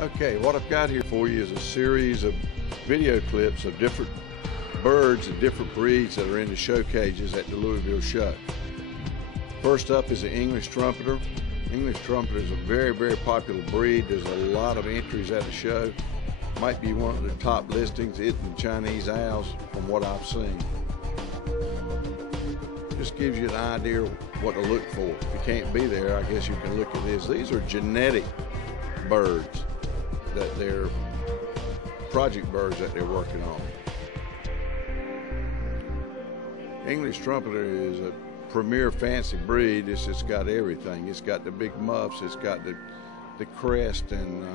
Okay, what I've got here for you is a series of video clips of different birds and different breeds that are in the show cages at the Louisville show. First up is the English trumpeter. English trumpeter is a very, very popular breed. There's a lot of entries at the show. Might be one of the top listings, it and Chinese owls, from what I've seen. Just gives you an idea of what to look for. If you can't be there, I guess you can look at this. These are genetic birds that they're project birds that they're working on. English trumpeter is a premier fancy breed. It's just got everything. It's got the big muffs, it's got the crest, and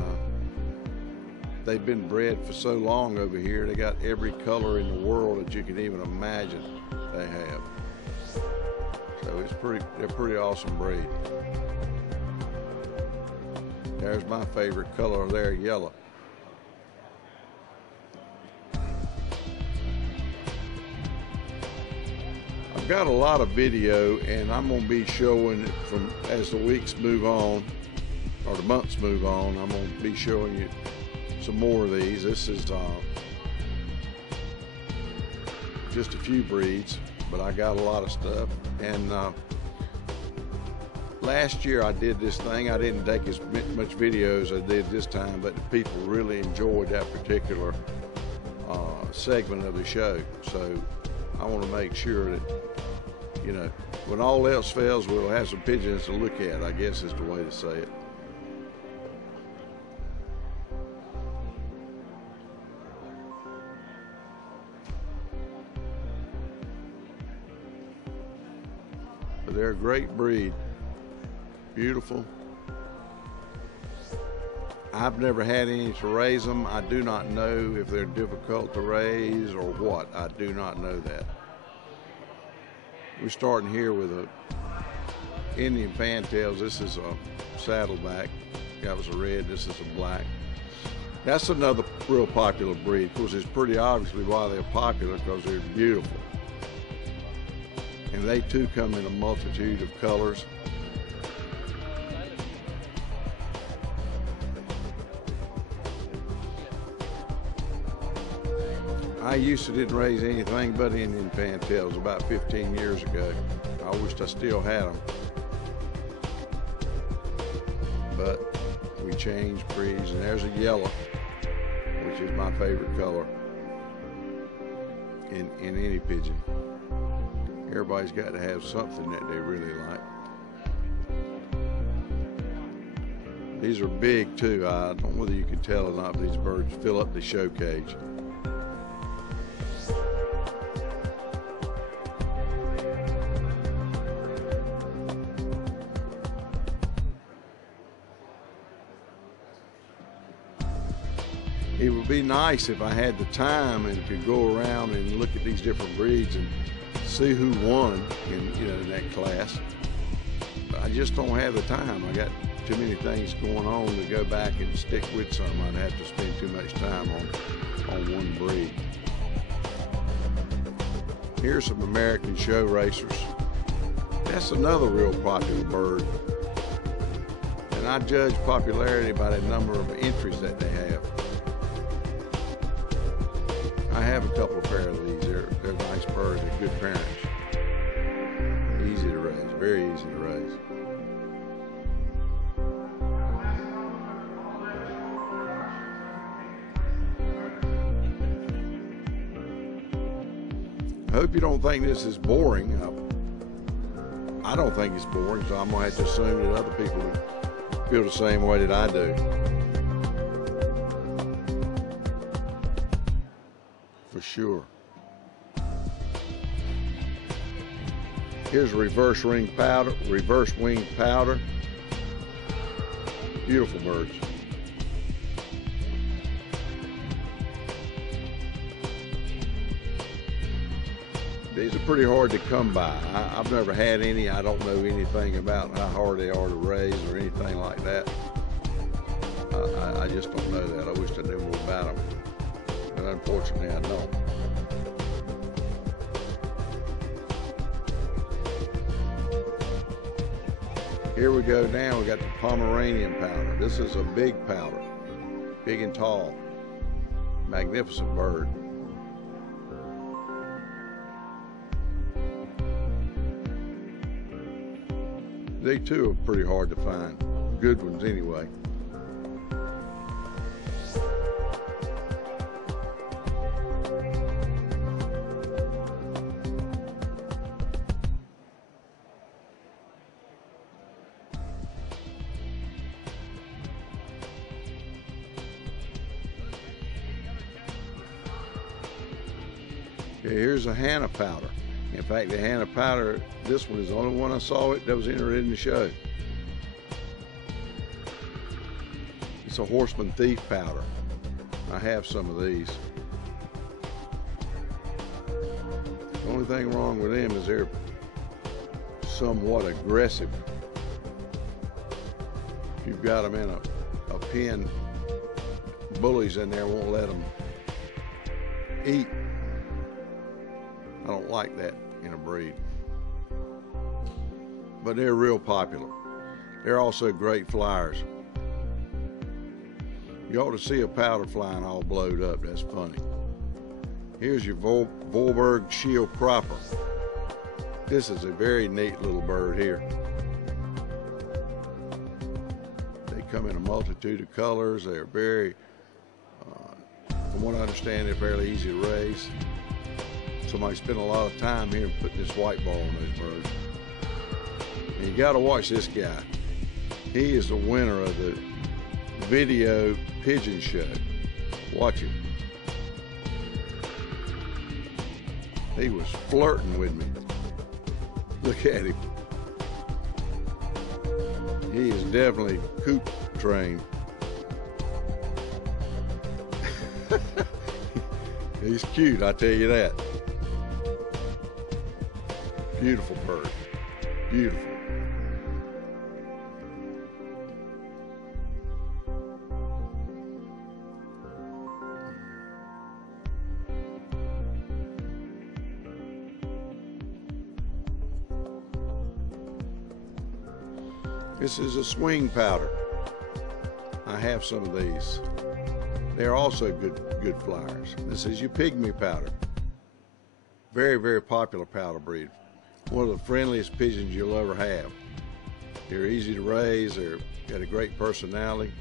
they've been bred for so long over here. They got every color in the world that you can even imagine they have. So they're pretty awesome breed. There's my favorite color there, yellow. I've got a lot of video, and I'm going to be showing it from as the weeks move on, or the months move on. I'm going to be showing you some more of these. This is just a few breeds, but I got a lot of stuff. And last year I did this thing. I didn't take as much video as I did this time, but the people really enjoyed that particular segment of the show. So I want to make sure that, you know, when all else fails, we'll have some pigeons to look at, I guess is the way to say it. But they're a great breed. Beautiful. I've never had any to raise them. I do not know if they're difficult to raise or what. I do not know that. We're starting here with a Indian fantails. This is a saddleback. That was a red. This is a black. That's another real popular breed. Of course, it's pretty obviously why they're popular, because they're beautiful. And they too come in a multitude of colors. I used to didn't raise anything but Indian fantails about 15 years ago. I wished I still had them. But we changed breeds, and there's a yellow, which is my favorite color in any pigeon. Everybody's got to have something that they really like. These are big too. I don't know whether you can tell or not, but these birds fill up the show cage. It would be nice if I had the time and could go around and look at these different breeds and see who won in that class. But I just don't have the time. I got too many things going on to go back and stick with some. I'd have to spend too much time on one breed. Here's some American show racers. That's another real popular bird. And I judge popularity by the number of entries that they have. I have a couple of pair of these. They're nice birds. They're good parents. Easy to raise. Very easy to raise. I hope you don't think this is boring. I don't think it's boring, so I'm going to have to assume that other people feel the same way that I do. For sure. Here's a reverse winged powder. Beautiful birds. These are pretty hard to come by. I've never had any. I don't know anything about how hard they are to raise or anything like that. I just don't know that. I wish I knew more about them. But unfortunately, I don't. Here we go now. We got the Pomeranian powder. This is a big powder. big and tall, magnificent bird. They too are pretty hard to find, good ones anyway. Okay, here's a Hannah powder. In fact, the Hannah powder, this one is the only one I saw that was entered in the show. It's a horseman thief powder. I have some of these. The only thing wrong with them is they're somewhat aggressive. If you've got them in a pen, bullies in there won't let them eat. I don't like that in a breed. But they're real popular. They're also great flyers. You ought to see a powder flying all blowed up. That's funny. Here's your Volberg Shield Cropper. This is a very neat little bird here. They come in a multitude of colors. They're very, from what I understand, they're fairly easy to raise. Somebody spent a lot of time here putting this white ball on those birds. And you got to watch this guy. He is the winner of the video pigeon show. Watch him. He was flirting with me. Look at him. He is definitely coop trained. He's cute, I tell you that. Beautiful bird. Beautiful. This is a swing powder. I have some of these. They're also good flyers. This is your pygmy powder. Very, very popular powder breed. One of the friendliest pigeons you'll ever have. They're easy to raise. They've got a great personality.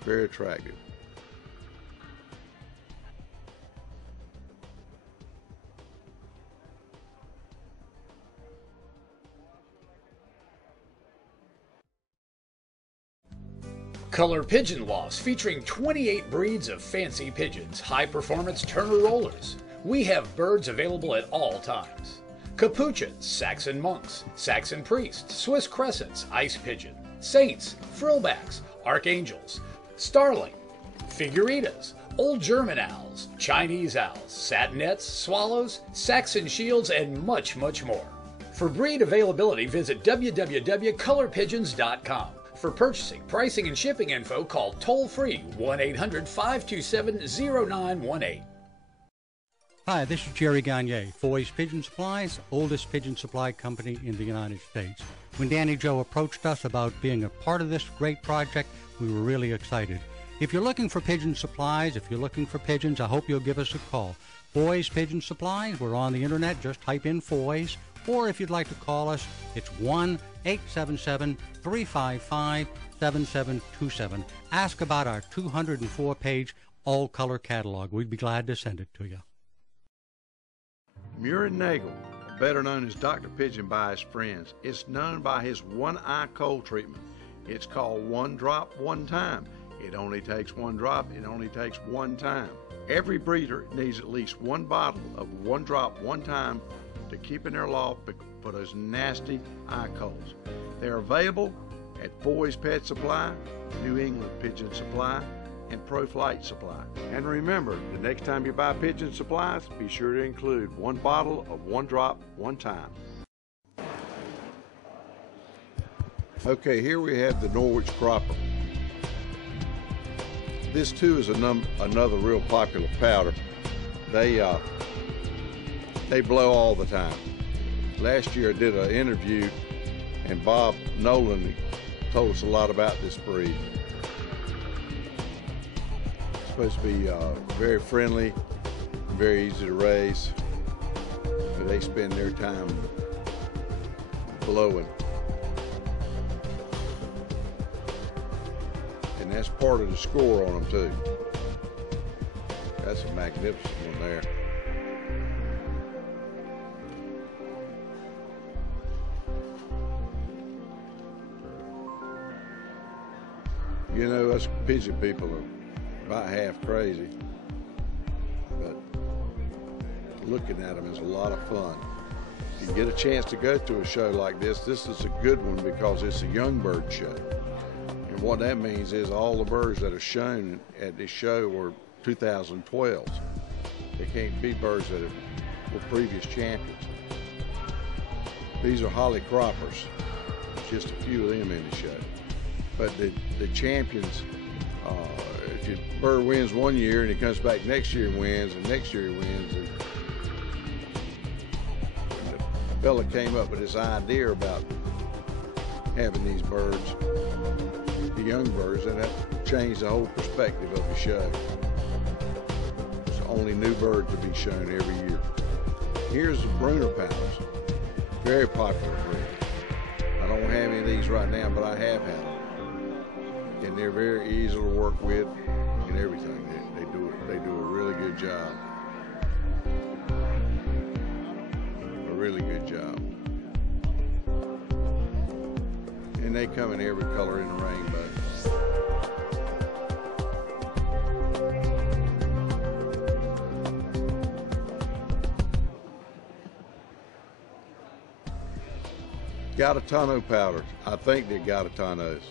Very attractive. Color Pigeon Loss, featuring 28 breeds of fancy pigeons, high-performance Turner rollers. We have birds available at all times. Capuchins, Saxon monks, Saxon priests, Swiss crescents, ice pigeon, saints, frillbacks, archangels, starling, figuritas, old German owls, Chinese owls, satinets, swallows, Saxon shields, and much, much more. For breed availability, visit www.colorpigeons.com. For purchasing, pricing, and shipping info, call toll-free 1-800-527-0918. Hi, this is Jerry Gagne, Foy's Pigeon Supplies, oldest pigeon supply company in the United States. When Danny Joe approached us about being a part of this great project, we were really excited. If you're looking for pigeon supplies, if you're looking for pigeons, I hope you'll give us a call. Foy's Pigeon Supplies, we're on the internet, just type in Foy's. Or if you'd like to call us, it's 1-877-355-7727. Ask about our 204-page all-color catalog. We'd be glad to send it to you. Murin Nagel, better known as Dr. Pigeon by his friends, is known by his one-eye cold treatment. It's called One Drop, One Time. It only takes one drop. It only takes one time. Every breeder needs at least one bottle of One Drop, One Time to keep in their loft for those nasty eye colds. They're available at Foy's Pet Supply, New England Pigeon Supply, and Pro Flight Supply. And remember, the next time you buy pigeon supplies, be sure to include one bottle of One Drop, One Time. Okay, here we have the Norwich Cropper. This too is another real popular powder. They They blow all the time. Last year I did an interview, and Bob Nolan told us a lot about this breed. It's supposed to be very friendly, very easy to raise, but they spend their time blowing. And that's part of the score on them too. That's a magnificent one there. You know, us pigeon people are about half crazy, but looking at them is a lot of fun. If you get a chance to go to a show like this is a good one because it's a young bird show. And what that means is all the birds that are shown at this show were 2012s. They can't be birds that were previous champions. These are holly croppers. There's just a few of them in the show. But the champions, if your bird wins one year and he comes back next year and wins, and next year he wins, and the fella came up with this idea about having these birds, the young birds, and that changed the whole perspective of the show. There's only new birds to be shown every year. Here's the Bruner Powers, very popular breed. I don't have any of these right now, but I have had them. And they're very easy to work with and everything. They do a really good job. A really good job. And they come in every color in the rainbow. Gaetano powders. I think they're Gaetanos.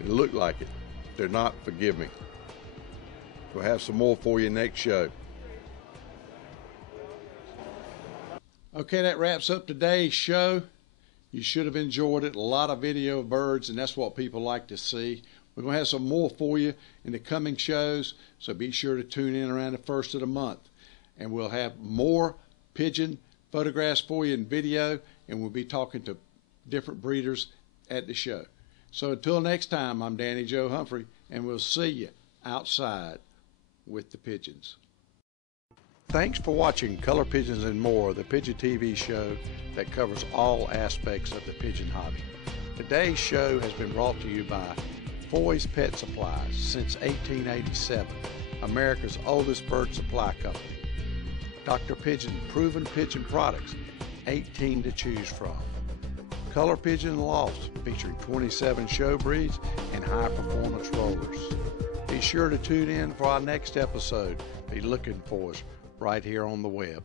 It look like it. If they're not, forgive me. We'll have some more for you next show. Okay, that wraps up today's show. You should have enjoyed it. A lot of video of birds, and that's what people like to see. We're going to have some more for you in the coming shows, so be sure to tune in around the first of the month. And we'll have more pigeon photographs for you in video, and we'll be talking to different breeders at the show. So until next time, I'm Danny Joe Humphrey, and we'll see you outside with the pigeons. Thanks for watching Color Pigeons and More, the Pigeon TV show that covers all aspects of the pigeon hobby. Today's show has been brought to you by Foy's Pet Supplies since 1887, America's oldest bird supply company. Dr. Pigeon Proven Pigeon Products, 18 to choose from. Color Pigeon Loft, featuring 27 show breeds and high-performance rollers. Be sure to tune in for our next episode. Be looking for us right here on the web.